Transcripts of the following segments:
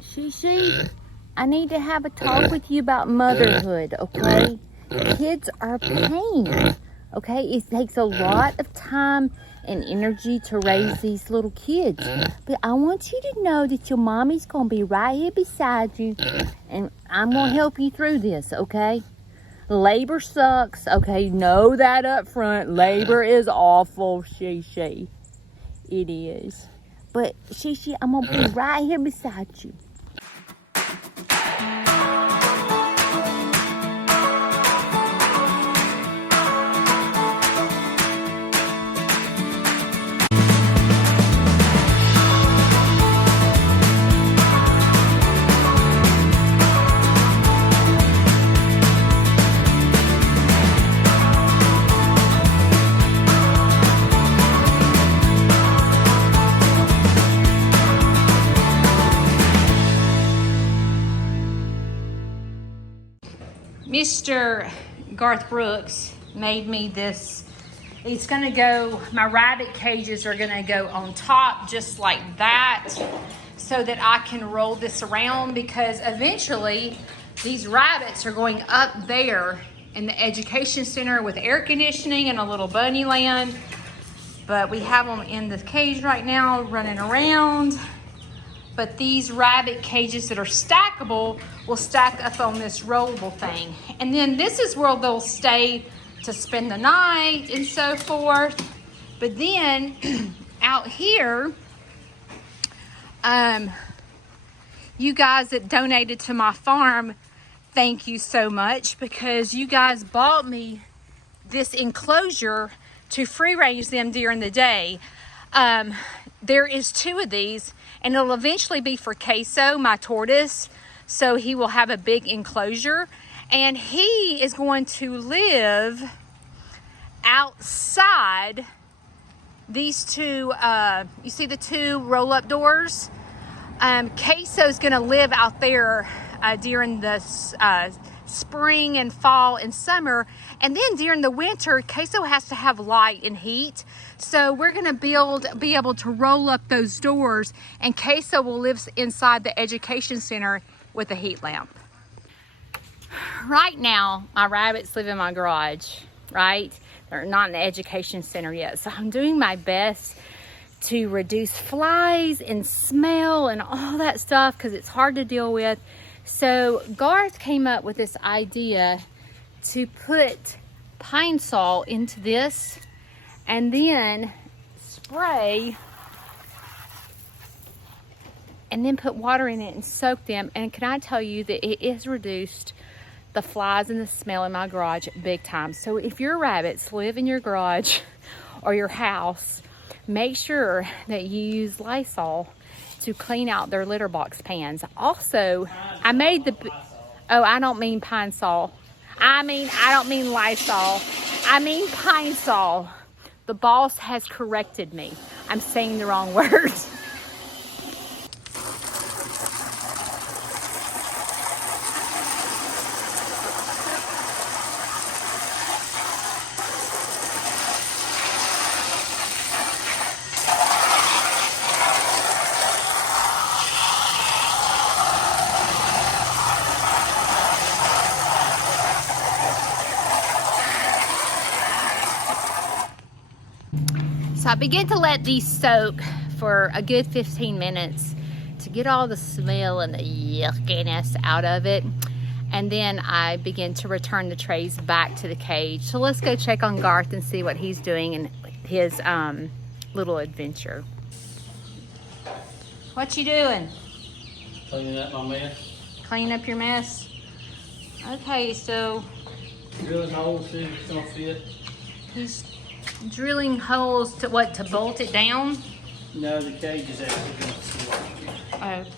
Shishi, I need to have a talk with you about motherhood, okay? Kids are a pain, okay? It takes a lot of time and energy to raise these little kids. But I want you to know that your mommy's going to be right here beside you, and I'm going to help you through this, okay? Labor sucks, okay? Know that up front. Labor is awful, Shishi. It is. But, Shishi, I'm going to be right here beside you. Mr. Garth Brooks made me this. It's gonna go, my rabbit cages are gonna go on top just like that so that I can roll this around, because eventually these rabbits are going up there in the education center with air conditioning and a little bunny land. But we have them in the cage right now running around. But these rabbit cages that are stackable will stack up on this rollable thing. And then this is where they'll stay to spend the night and so forth. But then out here, you guys that donated to my farm, thank you so much, because you guys bought me this enclosure to free range them during the day. There is 2 of these, and it'll eventually be for Queso, my tortoise, so he will have a big enclosure, and he is going to live outside these 2, you see the 2 roll-up doors? Queso's gonna live out there during the spring and fall and summer, and then during the winter, Queso has to have light and heat. So we're gonna be able to roll up those doors, and Queso will live inside the education center with a heat lamp. Right now, my rabbits live in my garage, right? They're not in the education center yet. So I'm doing my best to reduce flies and smell and all that stuff, because it's hard to deal with. So Garth came up with this idea to put pine sol into this and then spray and then put water in it and soak them. And can I tell you that it has reduced the flies and the smell in my garage big time. So if your rabbits live in your garage or your house, make sure that you use Lysol to clean out their litter box pans. Also, I made the, oh, I don't mean pine sol. I don't mean Lysol. I mean pine sol. The boss has corrected me. I'm saying the wrong words. So I begin to let these soak for a good 15 minutes to get all the smell and the yuckiness out of it. And then I begin to return the trays back to the cage. So let's go check on Garth and see what he's doing in his little adventure. What you doing? Cleaning up my mess. Clean up your mess? Okay, so Drilling holes, see if it's gonna fit. he's drilling holes to what, to bolt it down? No, the cage is actually gonna fit.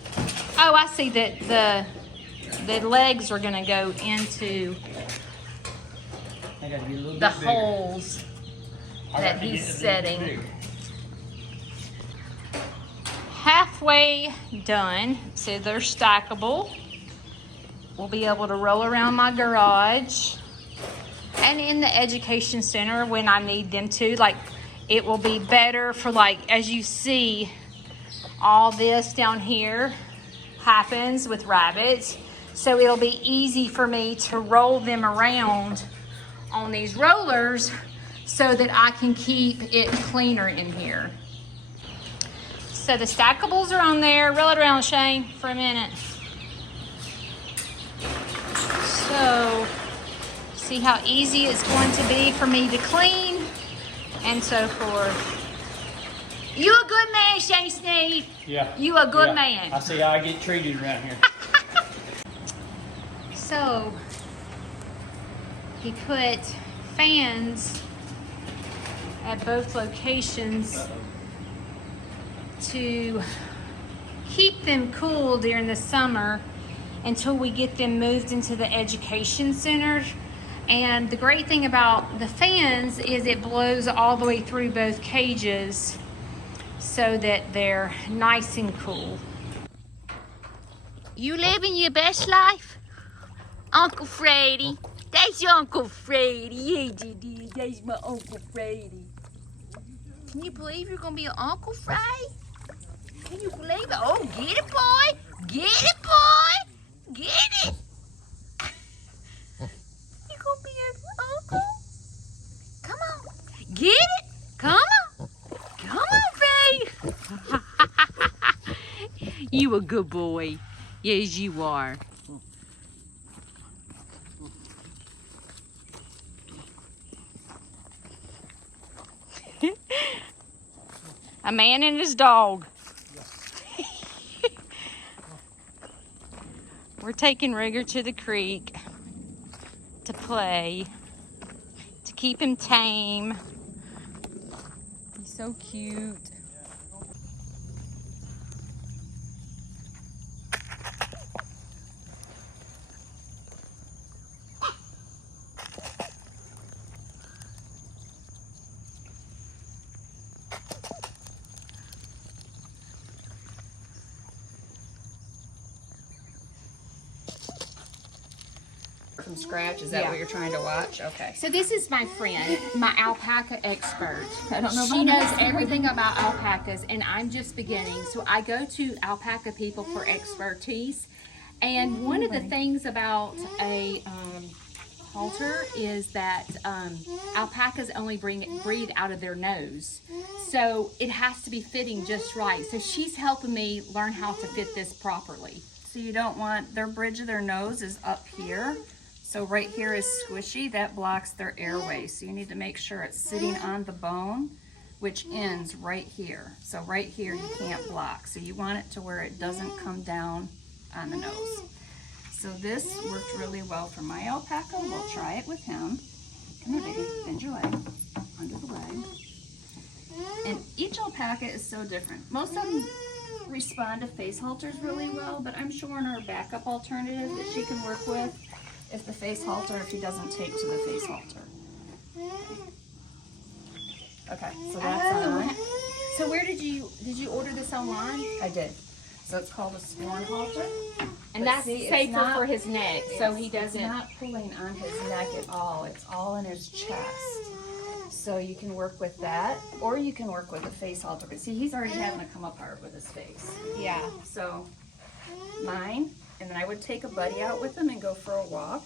Oh, I see that the legs are gonna go into I gotta get a little the bit bigger. holes that he's setting. Halfway done, so they're stackable. We'll be able to roll around my garage and in the education center when I need them to. Like, it will be better for, like, as you see all this down here, happens with rabbits. So it'll be easy for me to roll them around on these rollers so that I can keep it cleaner in here. So the stackables are on there. Roll it around, Shane, for a minute. So see how easy it's going to be for me to clean and so forth. You a good man, Shane Snead. Yeah. You a good Yeah. man. I see how I get treated around here. So he put fans at both locations to keep them cool during the summer until we get them moved into the education center. And the great thing about the fans is it blows all the way through both cages so that they're nice and cool. You living your best life? Uncle Freddy. That's your Uncle Freddy. Yeah, Dee. That's my Uncle Freddy. Can you believe you're gonna be an Uncle Freddy? Can you believe it? Oh, get it, boy. Get it, boy. Get it. You gonna be an uncle? Come on. Get it. Come on. Come on, Freddy. You a good boy. Yes, you are. A man and his dog. We're taking Rigger to the creek to play, to keep him tame. He's so cute. From scratch, is that what you're trying to watch? Okay. So this is my friend, my alpaca expert. I don't know. She knows everything about alpacas, and I'm just beginning. So I go to alpaca people for expertise. And one of the things about a halter is that alpacas only breathe out of their nose. So it has to be fitting just right. So she's helping me learn how to fit this properly. So you don't want, their bridge of their nose is up here. So right here is squishy, that blocks their airway. So you need to make sure it's sitting on the bone, which ends right here. So right here you can't block. So you want it to where it doesn't come down on the nose. So this worked really well for my alpaca. We'll try it with him. Come here, baby, bend your leg, under the leg. And each alpaca is so different. Most of them respond to face halters really well, but I'm showing her a backup alternative that she can work with if the face halter, if he doesn't take to the face halter. Okay, so that's on. So where did you order this online? I did. So it's called a sworn halter. And But that's see, it's safer not- for his neck, so he It's doesn't. not pulling on his neck at all. It's all in his chest. So you can work with that, or you can work with a face halter. But see, he's already having to come apart with his face. Yeah. So mine, and then I would take a buddy out with him and go for a walk.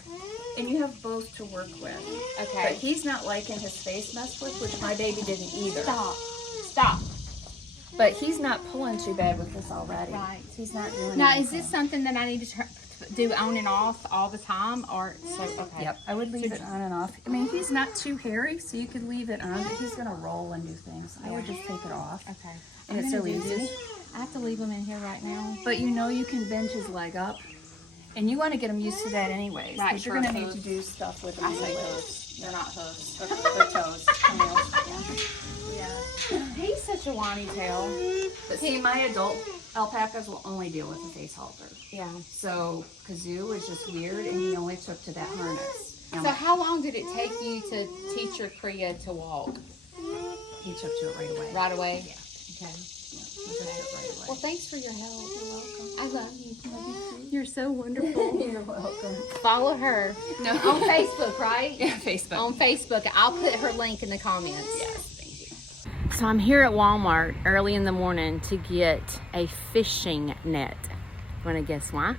And you have both to work with. But Okay. he's not liking his face messed with, which my baby didn't either. Stop. But he's not pulling too bad with this already. Right. He's not doing Now, anything. is this something that I need to do on and off all the time, or so? Okay. Yep, I would leave it on and off. I mean, he's not too hairy, so you could leave it on, but he's gonna roll and do things. I would just take it off. Okay. And it's I'm so gonna do easy. this. I have to leave him in here right now. But you know you can bend his leg up, and you want to get him used to that anyways. Right, Because you're for gonna need hooves. to do stuff with him. I say anyways. hooves. They're not hooves. Their toes. Toenails, yeah. He's such a whiny tail. But see, my adult alpacas will only deal with a face halter. Yeah. So Kazoo was just weird, and he only took to that harness. Now, So how long did it take you to teach your Kriya to walk? he took to it right away. Right away? Yeah. Okay. Yeah, he took to it right away. Well, thanks for your help. You're welcome. I love you. You're so wonderful. You're welcome. Follow her. No. On Facebook, right? Yeah, Facebook. On Facebook. I'll put her link in the comments. Yes, thank you. So I'm here at Walmart early in the morning to get a fishing net. Want to guess why?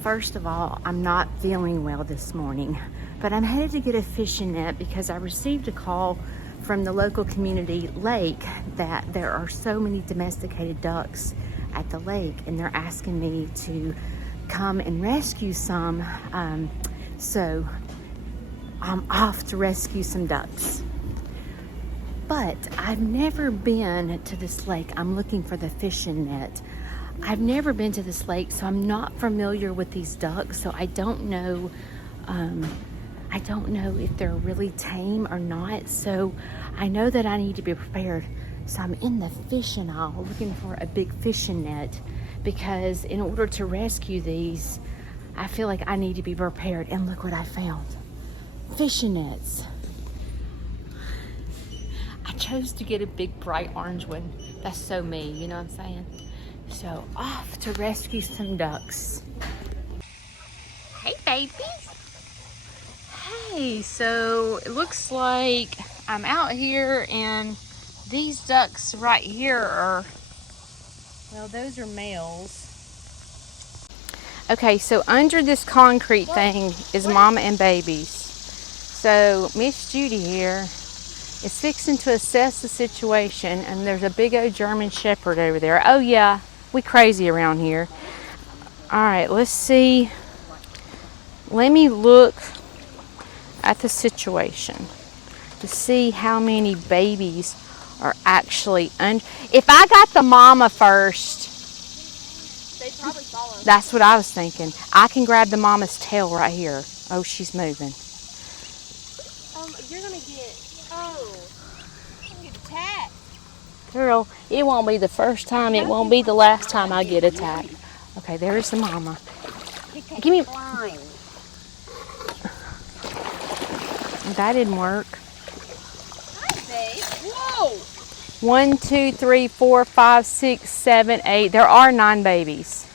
First of all, I'm not feeling well this morning, but I'm headed to get a fishing net because I received a call from the local community lake that there are so many domesticated ducks at the lake, and they're asking me to come and rescue some. So I'm off to rescue some ducks. But I've never been to this lake. I'm looking for the fishing net. I've never been to this lake, so I'm not familiar with these ducks. So I don't know. I don't know if they're really tame or not. So I know that I need to be prepared. So I'm in the fishing aisle looking for a big fishing net, because in order to rescue these, I feel like I need to be prepared. And look what I found. Fishing nets. I chose to get a big bright orange one. That's so me, you know what I'm saying? So off to rescue some ducks. Hey babies. Hey, so it looks like I'm out here and these ducks right here are, well, those are males. Okay, so under this concrete thing is mama and babies. So Miss Judy here is fixing to assess the situation, and there's a big old German Shepherd over there. Oh yeah, we crazy around here. All right, let's see. Let me look at the situation to see how many babies are actually under. If I got the mama first, They'd probably follow. that's what I was thinking. I can grab the mama's tail right here. Oh, she's moving. You're gonna get, you're gonna get attacked. Girl, it won't be the first time. It won't be the last time I get attacked. Okay, there's the mama. Give me. That didn't work. Hi, babe. Whoa! 1, 2, 3, 4, 5, 6, 7, 8. There are 9 babies.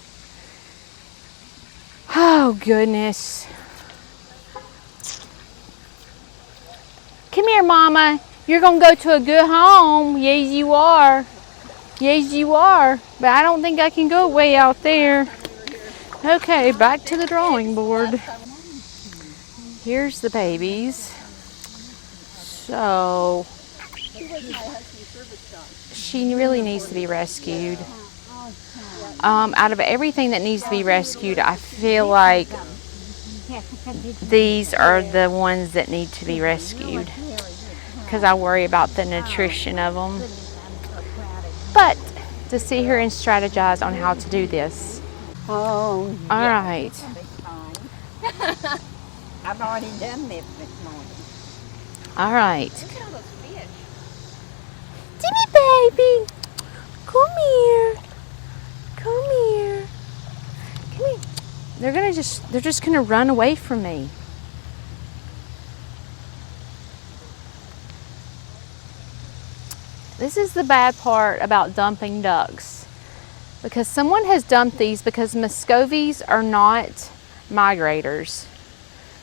Oh, goodness. Come here, mama. You're going to go to a good home. Yes, you are. Yes, you are. But I don't think I can go way out there. Okay, back to the drawing board. Here's the babies. So, she really needs to be rescued. Out of everything that needs to be rescued, I feel like these are the ones that need to be rescued, because I worry about the nutrition of them. But to sit here and strategize on how to do this. Oh, All right. I've already done this morning. All right. Look at all those fish. Timmy baby, come here. Come here. Come here. They're just gonna run away from me. This is the bad part about dumping ducks, because someone has dumped these because Muscovies are not migrators.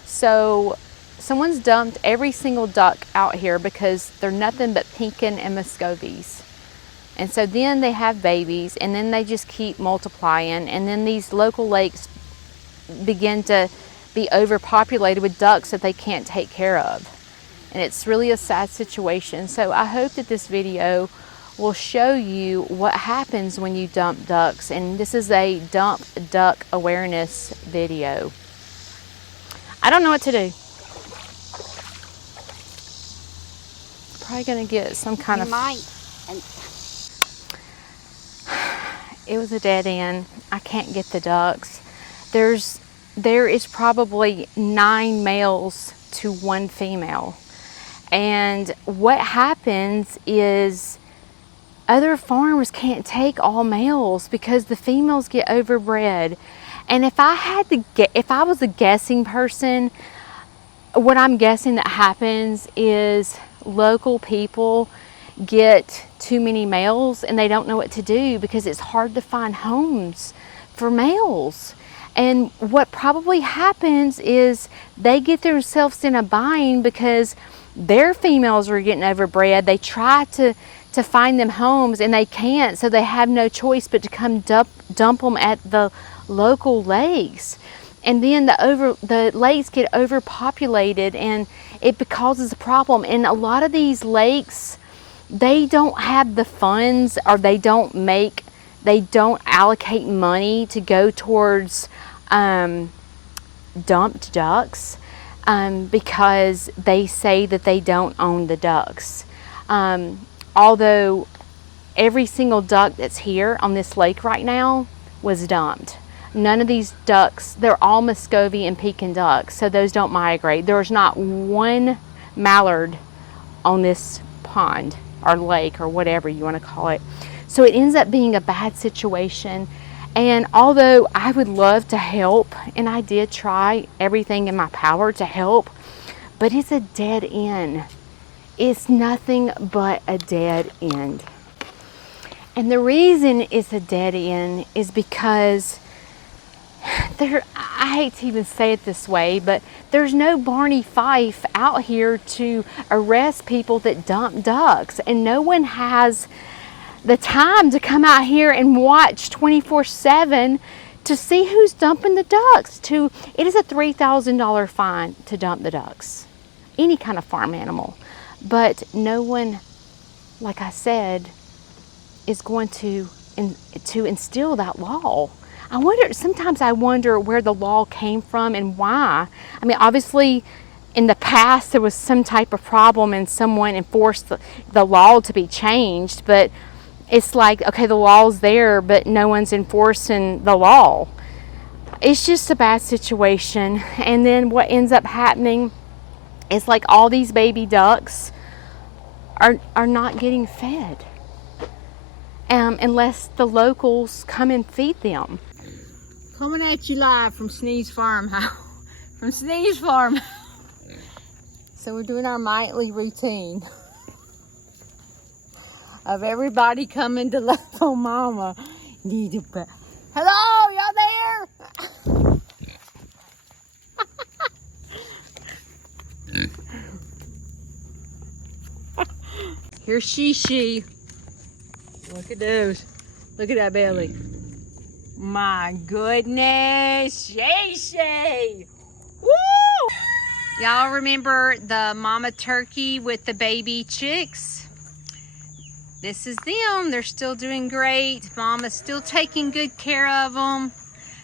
So someone's dumped every single duck out here because they're nothing but Pinkin and Muscovies. And so then they have babies, and then they just keep multiplying, and then these local lakes begin to be overpopulated with ducks that they can't take care of. And it's really a sad situation. So I hope that this video will show you what happens when you dump ducks. And this is a dump duck awareness video. I don't know what to do. Probably gonna get some kind of. It was a dead end. I can't get the ducks. There is probably 9 males to 1 female. And what happens is other farms can't take all males because the females get overbred. And if I was a guessing person, what I'm guessing that happens is local people get too many males and they don't know what to do because it's hard to find homes for males. And what probably happens is they get themselves in a bind because their females are getting overbred. They try to to find them homes, and they can't, so they have no choice but to come dump them at the local lakes. And then the lakes get overpopulated, and it causes a problem. And a lot of these lakes, they don't have the funds, or they don't allocate money to go towards dumped ducks, because they say that they don't own the ducks. Although every single duck that's here on this lake right now was dumped. None of these ducks, they're all Muscovy and Pekin ducks, so those don't migrate. There's not one mallard on this pond or lake or whatever you want to call it. So it ends up being a bad situation. And although I would love to help, and I did try everything in my power to help, but it's a dead end. It's nothing but a dead end. And the reason it's a dead end is because I hate to even say it this way, but there's no Barney Fife out here to arrest people that dump ducks, and no one has the time to come out here and watch 24/7 to see who's dumping the ducks. It is a $3,000 fine to dump the ducks, any kind of farm animal, but no one, like I said, is going to instill that law. Sometimes I wonder where the law came from and why. I mean, obviously in the past there was some type of problem and someone enforced the law to be changed, but it's like, okay, the law's there, but no one's enforcing the law. It's just a bad situation. And then what ends up happening is like all these baby ducks are not getting fed, unless the locals come and feed them. Coming at you live from Snead's Farmhouse. From Snead's Farmhouse. So we're doing our nightly routine of everybody coming to love on Mama. Need a breath. Hello, y'all there? Here's she. Look at those. Look at that belly. My goodness. Shay. Woo! Y'all remember the mama turkey with the baby chicks? This is them. They're still doing great. Mama's still taking good care of them.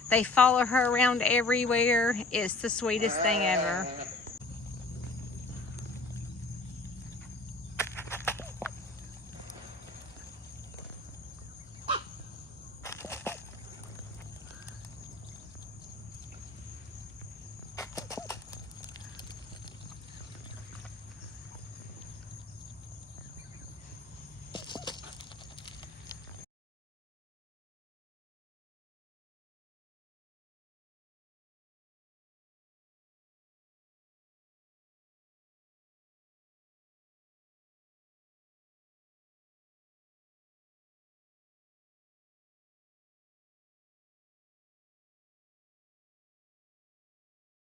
They follow her around everywhere. It's the sweetest thing ever.